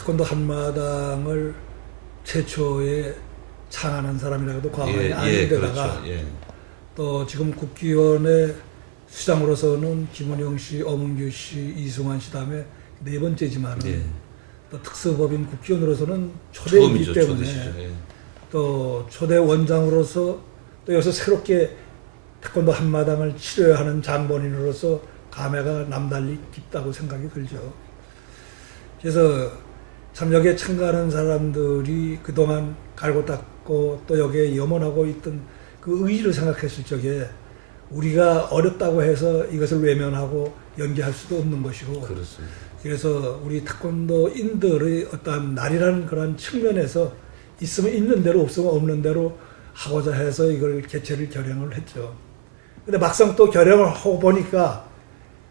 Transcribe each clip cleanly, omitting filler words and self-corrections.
태권도 한마당을 최초에 창안한 사람이라고도 과언이 아닌데다가 그렇죠. 예. 또 지금 국기원의 수장으로서는 김은영 씨, 엄은규 씨, 이승환 씨 다음에 네 번째지만 예. 또 특수법인 국기원으로서는 초대이기 처음이죠, 때문에 초대시죠. 예. 또 초대 원장으로서 또 여기서 새롭게 태권도 한마당을 치료해야 하는 장본인으로서 감회가 남달리 깊다고 생각이 들죠. 그래서 참 여기에 참가하는 사람들이 그동안 갈고 닦고 또 여기에 염원하고 있던 그 의지를 생각했을 적에 우리가 어렵다고 해서 이것을 외면하고 연기할 수도 없는 것이고, 그렇습니다. 그래서 우리 태권도인들의 어떤 날이라는 그런 측면에서 있으면 있는 대로 없으면 없는 대로 하고자 해서 이걸 개최를 결행을 했죠. 근데 막상 또 결행을 하고 보니까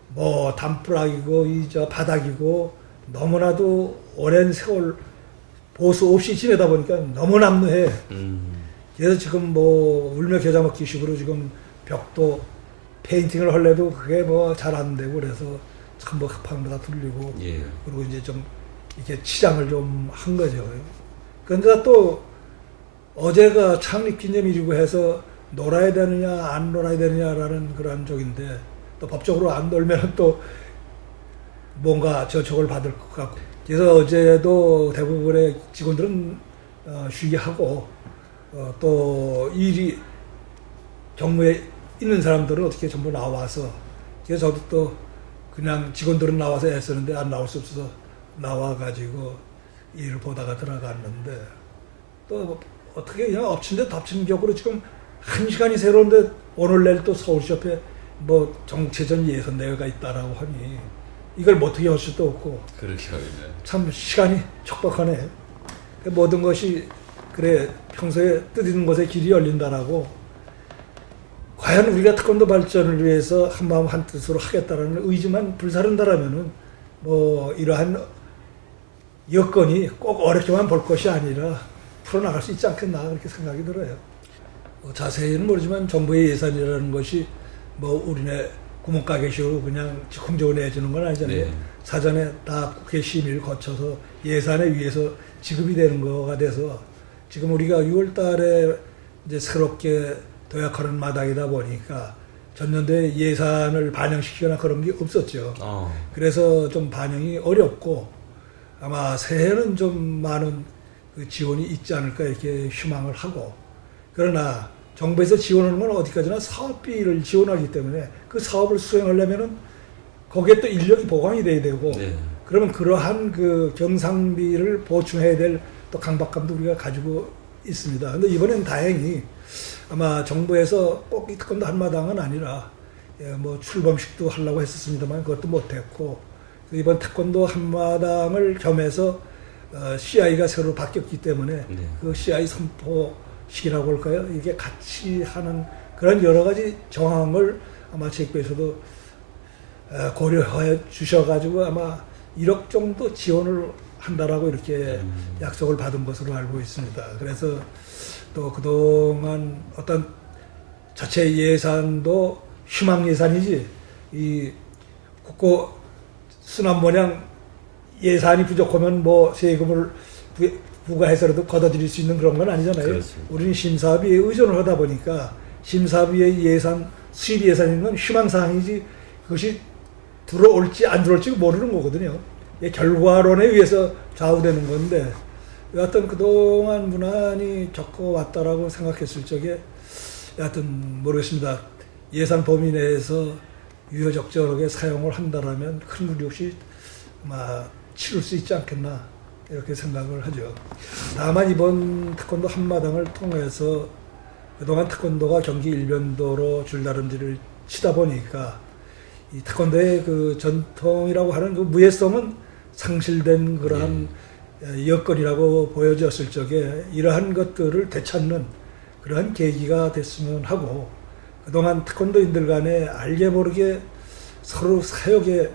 뭐 담벼락이고 이 저 바닥이고 너무나도 오랜 세월 보수 없이 지내다 보니까 너무 남루해. 그래서 지금 뭐 울며 겨자 먹기식으로 지금 벽도 페인팅을 할래도 그게 뭐 잘 안 되고 그래서 참 뭐 흙탕물가 tul리고 예. 그리고 이제 좀 이렇게 치장을 좀 한 거죠. 그런데 또 어제가 창립기념일이고 해서 놀아야 되느냐 안 놀아야 되느냐라는 그런 쪽인데 또 법적으로 안 놀면 또 뭔가 저촉을 받을 것 같고, 그래서 어제도 대부분의 직원들은 쉬게 하고 또 일이 경무에 있는 사람들은 어떻게 전부 나와서, 그래서 저도 또 그냥 직원들은 나와서 애쓰는데 안 나올 수 없어서 나와가지고 일을 보다가 들어갔는데 또 어떻게 그냥 엎친 데 덮친 격으로 지금 1시간이 새로운데 오늘 내일 또 서울시 옆에 뭐 정체전 예선대회가 있다라고 하니 이걸 뭐 어떻게 할 수도 없고 그렇게 하겠네. 참 시간이 촉박하네. 모든 것이 그래 평소에 뜻있는 것에 길이 열린다라고, 과연 우리가 태권도 발전을 위해서 한마음 한뜻으로 하겠다라는 의지만 불사른다라면은 뭐 이러한 여건이 꼭 어렵게만 볼 것이 아니라 풀어나갈 수 있지 않겠나 그렇게 생각이 들어요. 자세히는 모르지만 정부의 예산이라는 것이 뭐 우리네 구멍가게식으로 그냥 즉흥적으로 내주는 건 아니잖아요. 네. 사전에 다 국회 심의를 거쳐서 예산에 의해서 지급이 되는 거가 돼서 지금 우리가 6월 달에 이제 새롭게 도약하는 마당이다 보니까 전년도에 예산을 반영시키거나 그런 게 없었죠. 그래서 좀 반영이 어렵고 아마 새해는 좀 많은 그 지원이 있지 않을까 이렇게 희망을 하고, 그러나 정부에서 지원하는 건 어디까지나 사업비를 지원하기 때문에 그 사업을 수행하려면은 거기에 또 인력이 보강이 돼야 되고, 네. 그러면 그러한 그 경상비를 보충해야 될 또 강박감도 우리가 가지고 있습니다. 근데 이번엔 다행히 아마 정부에서 꼭 이 태권도 한마당은 아니라 뭐 출범식도 하려고 했었습니다만 그것도 못했고, 이번 태권도 한마당을 겸해서 CI가 새로 바뀌었기 때문에 네. 그 CI 선포식이라고 할까요? 이게 같이 하는 그런 여러 가지 정황을 아마 제주에서도 고려해 주셔가지고 아마 1억 정도 지원을 한다라고 이렇게 약속을 받은 것으로 알고 있습니다. 그래서 또 그동안 어떤 자체 예산도 희망 예산이지 이 국고 수납 모양 예산이 부족하면 뭐 세금을 부과해서라도 걷어들일 수 있는 그런 건 아니잖아요. 그렇습니다. 우리는 심사비에 의존을 하다 보니까 심사비의 예산, 수입 예산인 건 희망사항이지 그것이 들어올지 안 들어올지 모르는 거거든요. 결과론에 의해서 좌우되는 건데 여하튼 그동안 무난히 겪어왔다라고 생각했을 적에 여하튼 모르겠습니다. 예산 범위 내에서 유효적절하게 사용을 한다라면 큰 무리 없이 아마 치를 수 있지 않겠나 이렇게 생각을 하죠. 다만 이번 태권도 한마당을 통해서 그동안 태권도가 경기 일변도로 줄다름질을 치다 보니까 이 태권도의 그 전통이라고 하는 그 무예성은 상실된 그러한 여건이라고 보여졌을 적에 이러한 것들을 되찾는 그러한 계기가 됐으면 하고, 그동안 태권도인들 간에 알게 모르게 서로 사역에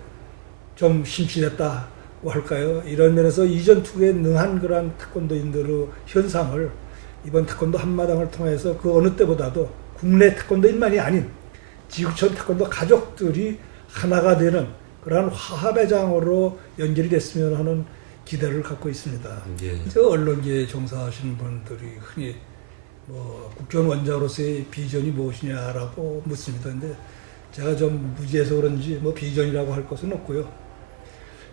좀 심취됐다고 할까요? 이런 면에서 이전 투구에 능한 그러한 태권도인들의 현상을 이번 태권도 한마당을 통해서 그 어느 때보다도 국내 태권도인만이 아닌 지구촌 태권도 가족들이 하나가 되는 그러한 화합의 장으로 연결이 됐으면 하는 기대를 갖고 있습니다. 예. 저 언론계에 종사하시는 분들이 흔히 뭐 국정 원자로서의 비전이 무엇이냐라고 묻습니다. 근데 제가 좀 무지해서 그런지 뭐 비전이라고 할 것은 없고요.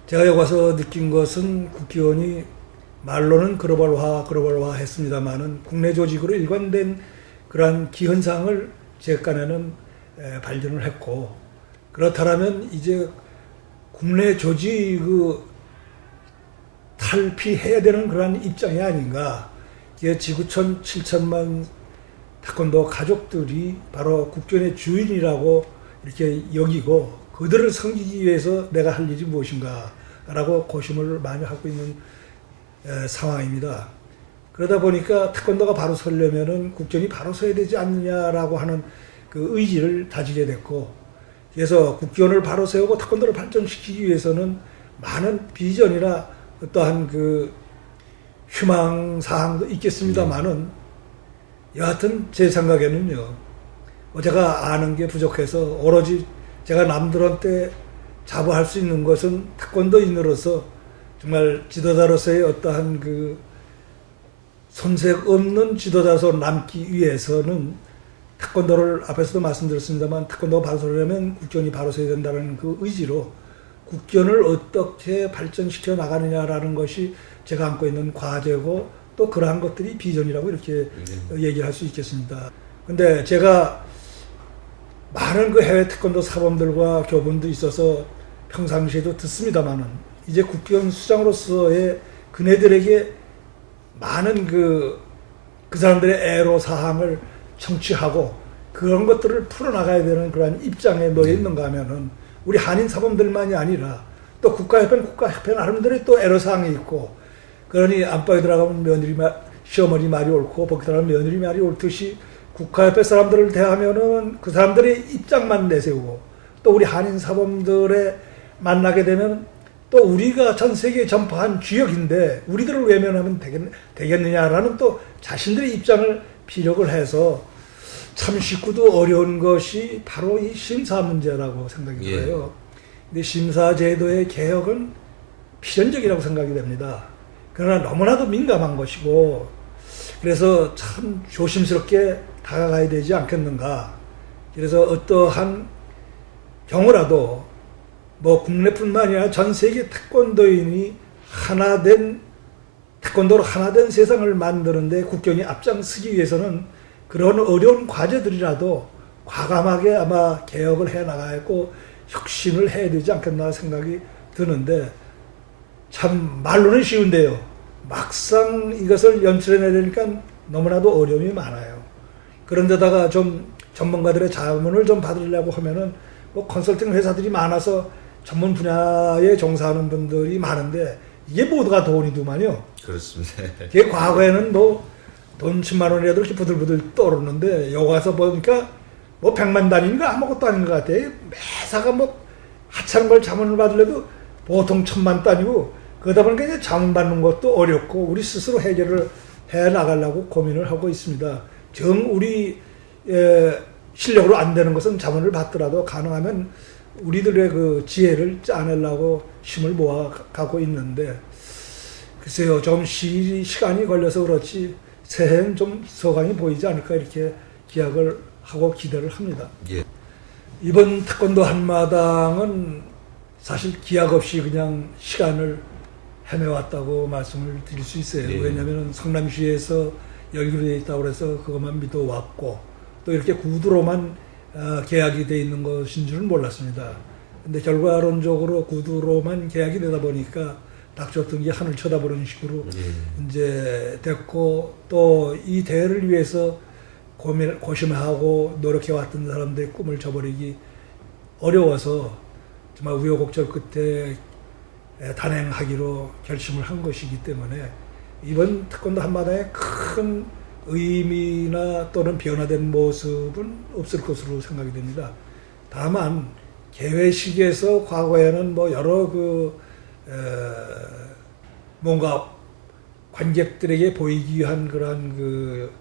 제가 여기 와서 느낀 것은 국기원이 말로는 글로벌화 했습니다만은 국내 조직으로 일관된 그러한 기현상을 제 간에는 발견을 했고, 그렇다면 이제 국내 조직의 탈피해야 되는 그러한 입장이 아닌가. 이게 지구촌 7천만 태권도 가족들이 바로 국견의 주인이라고 이렇게 여기고 그들을 섬기기 위해서 내가 할 일이 무엇인가 라고 고심을 많이 하고 있는 상황입니다. 그러다 보니까 태권도가 바로 서려면은 국전이 바로 서야 되지 않느냐라고 하는 그 의지를 다지게 됐고, 그래서 국견을 바로 세우고 태권도를 발전시키기 위해서는 많은 비전이나 어떠한 그 희망 사항도 있겠습니다만은 여하튼 제 생각에는요, 제가 아는 게 부족해서 오로지 제가 남들한테 자부할 수 있는 것은 태권도인으로서 정말 지도자로서의 어떠한 그 손색 없는 지도자로서 남기 위해서는 태권도를 앞에서도 말씀드렸습니다만 태권도가 바로 서려면 국견이 바로 서야 된다는 그 의지로 국견을 어떻게 발전시켜 나가느냐라는 것이 제가 안고 있는 과제고 또 그러한 것들이 비전이라고 이렇게 얘기를 할 수 있겠습니다. 근데 제가 많은 그 해외 태권도 사범들과 교분도 있어서 평상시에도 듣습니다만은 이제 국견 수장으로서의 그네들에게 많은 그 사람들의 애로사항을 청취하고 그런 것들을 풀어나가야 되는 그런 입장에 놓여 있는가 하면은 우리 한인 사범들만이 아니라 또 국가협회 나름대로 또 애로사항이 있고, 그러니 안방에 들어가면 시어머니 말이 옳고 밖에 들어가면 며느리 말이 옳듯이 국가협회 사람들을 대하면은 그 사람들의 입장만 내세우고 또 우리 한인 사범들에 만나게 되면 또 우리가 전 세계에 전파한 주역인데 우리들을 외면하면 되겠느냐라는 또 자신들의 입장을 피력을 해서 참 쉽고도 어려운 것이 바로 이 심사 문제라고 생각이 들어요. 근데 심사 제도의 개혁은 필연적이라고 생각이 됩니다. 그러나 너무나도 민감한 것이고 그래서 참 조심스럽게 다가가야 되지 않겠는가. 그래서 어떠한 경우라도 뭐 국내뿐만 아니라 전 세계 태권도인이 태권도로 하나된 세상을 만드는데 국견이 앞장서기 위해서는 그런 어려운 과제들이라도 과감하게 아마 개혁을 해 나가고 혁신을 해야 되지 않겠나 생각이 드는데, 참 말로는 쉬운데요. 막상 이것을 연출해내야 되니까 너무나도 어려움이 많아요. 그런데다가 좀 전문가들의 자문을 좀 받으려고 하면은 뭐 컨설팅 회사들이 많아서 전문 분야에 종사하는 분들이 많은데 이게 모두가 돈이더만요. 그렇습니다. 이게 과거에는 뭐 돈 10만 원이라도 이렇게 부들부들 떠오르는데 여기 와서 보니까 뭐 100만 단위인가 아무것도 아닌 것 같아요. 매사가 뭐 하찮은 걸 자문을 받으려도 보통 1000만 단위고, 그러다 보니까 이제 자문 받는 것도 어렵고 우리 스스로 해결을 해 나가려고 고민을 하고 있습니다. 정 우리 실력으로 안 되는 것은 자문을 받더라도 가능하면 우리들의 그 지혜를 짜내려고 힘을 모아가고 있는데, 글쎄요, 좀 시간이 걸려서 그렇지 새해는 좀 서강이 보이지 않을까 이렇게 기약을 하고 기대를 합니다. 예. 이번 태권도 한마당은 사실 기약 없이 그냥 시간을 헤매왔다고 말씀을 드릴 수 있어요. 예. 왜냐하면 성남시에서 연결되어 있다고 해서 그것만 믿어왔고 또 이렇게 구두로만 계약이 되어 있는 것인 줄은 몰랐습니다. 근데 결과론적으로 구두로만 계약이 되다 보니까 닥쳤던 게 하늘 쳐다보는 식으로 이제 됐고, 또 이 대회를 위해서 고심하고 노력해왔던 사람들의 꿈을 저버리기 어려워서 정말 우여곡절 끝에 단행하기로 결심을 한 것이기 때문에 이번 태권도 한마당에 큰 의미나 또는 변화된 모습은 없을 것으로 생각이 됩니다. 다만 개회식에서 과거에는 뭐 여러 뭔가 관객들에게 보이기 위한 그러한 그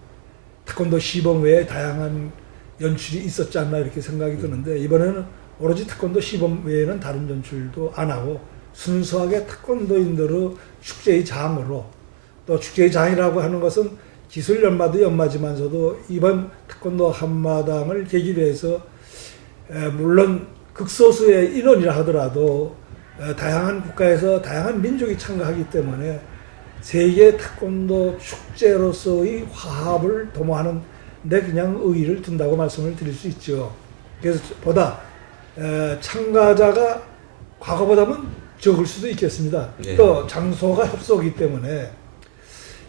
태권도 시범 외에 다양한 연출이 있었지 않나 이렇게 생각이 드는데, 이번에는 오로지 태권도 시범 외에는 다른 연출도 안 하고 순수하게 태권도인들의 축제의 장으로, 또 축제의 장이라고 하는 것은 기술 연마도 연마지만서도 이번 태권도 한마당을 계기로 해서 물론 극소수의 인원이라 하더라도 다양한 국가에서 다양한 민족이 참가하기 때문에 세계 태권도 축제로서의 화합을 도모하는 데 그냥 의의를 둔다고 말씀을 드릴 수 있죠. 그래서 보다 참가자가 과거보다는 적을 수도 있겠습니다. 네. 또 장소가 협소하기 때문에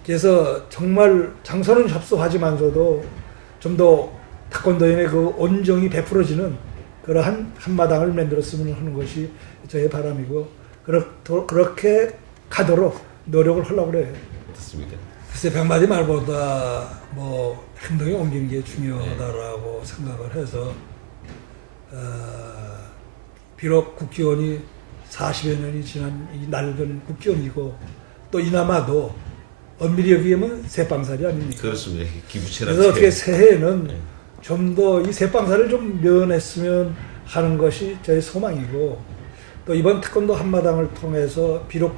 그래서 정말 장소는 협소하지만서도 좀 더 태권도인의 그 온정이 베풀어지는 그러한 한마당을 만들었으면 하는 것이 저의 바람이고 그렇게 가도록 노력을 하려고 그래요. 맞습니다. 글쎄 100마디 말보다 뭐 행동에 옮기는 게 중요하다라고 생각을 해서 비록 국기원이 40여 년이 지난 이 낡은 국기원이고 또 이나마도 엄밀히 여기면 새빵살이 아닙니까? 그렇습니다. 기부채라는 그래서 어떻게 새해에는 네. 좀 더 이 새빵살을 좀 면했으면 하는 것이 저의 소망이고 또 이번 태권도 한마당을 통해서 비록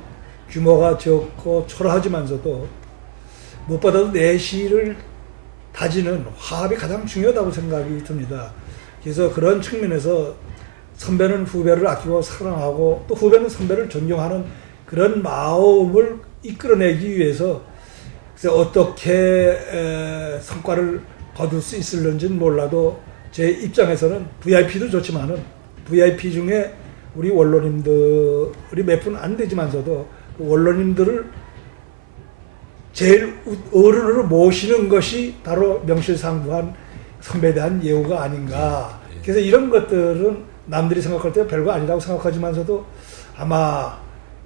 규모가 적고 초라하지만서도 무엇보다도 내실을 다지는 화합이 가장 중요하다고 생각이 듭니다. 그래서 그런 측면에서 선배는 후배를 아끼고 사랑하고 또 후배는 선배를 존경하는 그런 마음을 이끌어내기 위해서 그래서 어떻게 성과를 거둘 수 있을는지는 몰라도 제 입장에서는 VIP도 좋지만은 VIP 중에 우리 원로님들이 몇 분 안 되지만서도 그 원로님들을 제일 어른으로 모시는 것이 바로 명실상부한 선배에 대한 예우가 아닌가. 그래서 이런 것들은 남들이 생각할 때 별거 아니라고 생각하지만서도 아마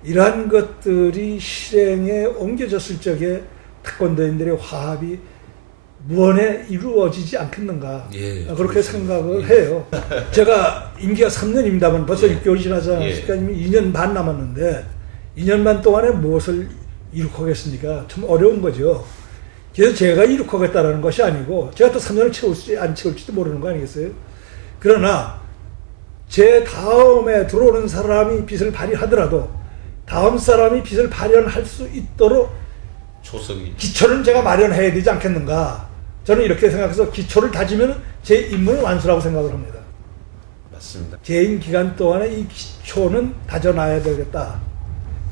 이러한 것들이 실행에 옮겨졌을 적에 태권도인들의 화합이 무언에 이루어지지 않겠는가. 예, 그렇게 생각을 해요. 제가 임기가 3년입니다만 벌써 6개월이 지나지 않았습니까? 2년 반 남았는데 2년 반 동안에 무엇을 이룩하겠습니까? 참 어려운 거죠. 그래서 제가 이룩하겠다는 것이 아니고 제가 또 3년을 채울지 안 채울지도 모르는 거 아니겠어요? 그러나 제 다음에 들어오는 사람이 빚을 발휘하더라도 다음 사람이 빚을 발현할 수 있도록 초석이 기초는 제가 마련해야 되지 않겠는가. 저는 이렇게 생각해서 기초를 다지면 제 임무는 완수라고 생각을 합니다. 맞습니다. 재임 기간 동안에 이 기초는 다져놔야 되겠다.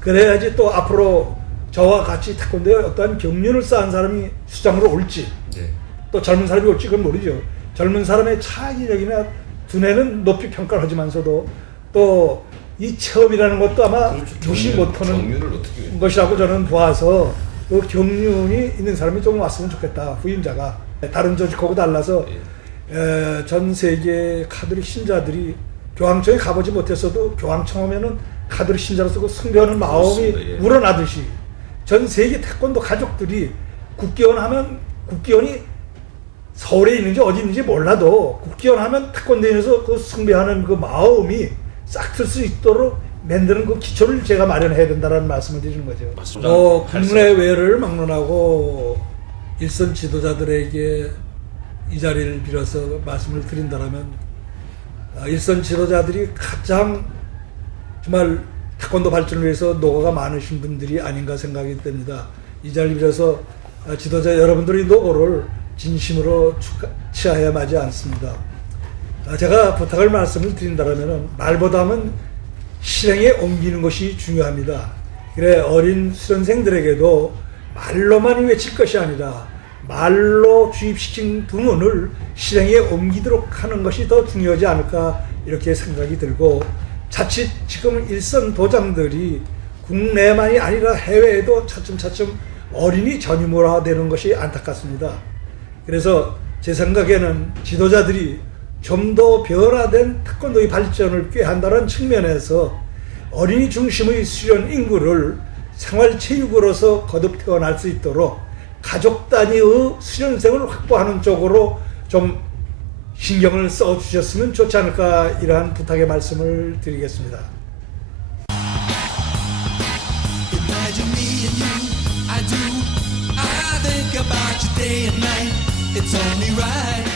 그래야지 또 앞으로 저와 같이 태권도에 어떠한 경륜을 쌓은 사람이 수장으로 올지 네. 또 젊은 사람이 올지 그건 모르죠. 젊은 사람의 차기력이나 두뇌는 높이 평가를 하지만서도 또 이 체험이라는 것도 아마 무시 못하는 경륜을 어떻게 것이라고 저는 보아서 그 경륜이 있는 사람이 좀 왔으면 좋겠다. 후임자가 다른 조직하고 달라서 전 세계 카톨릭 신자들이 교황청에 가보지 못했어도 교황청 오면은 카톨릭 신자로서 그 숭배하는 마음이 그렇습니다. 예. 우러나듯이 전 세계 태권도 가족들이 국기원 하면 국기원이 서울에 있는지 어디 있는지 몰라도 국기원 하면 태권도인에서 그 숭배하는 그 마음이 싹 틀 수 있도록 만드는 그 기초를 제가 마련해야 된다는 말씀을 드리는 거죠. 맞습니다. 국내외를 막론하고 일선 지도자들에게 이 자리를 빌어서 말씀을 드린다면 일선 지도자들이 가장 정말 태권도 발전을 위해서 노고가 많으신 분들이 아닌가 생각이 됩니다. 이 자리를 빌어서 지도자 여러분들의 노고를 진심으로 취하여야 마지 않습니다. 제가 부탁을 말씀을 드린다면 말보다는 실행에 옮기는 것이 중요합니다. 그래 어린 수련생들에게도 말로만 외칠 것이 아니라 말로 주입시킨 두문을 실행에 옮기도록 하는 것이 더 중요하지 않을까 이렇게 생각이 들고 자칫 지금 일선 도장들이 국내만이 아니라 해외에도 차츰차츰 어린이 전유물화되는 것이 안타깝습니다. 그래서 제 생각에는 지도자들이 좀 더 변화된 태권도의 발전을 꾀한다는 측면에서 어린이 중심의 수련 인구를 생활체육으로서 거듭 태어날 수 있도록 가족 단위의 수련생을 확보하는 쪽으로 좀 신경을 써주셨으면 좋지 않을까 이러한 부탁의 말씀을 드리겠습니다. Imagine me and you, I do. I think about you day and night. It's only right.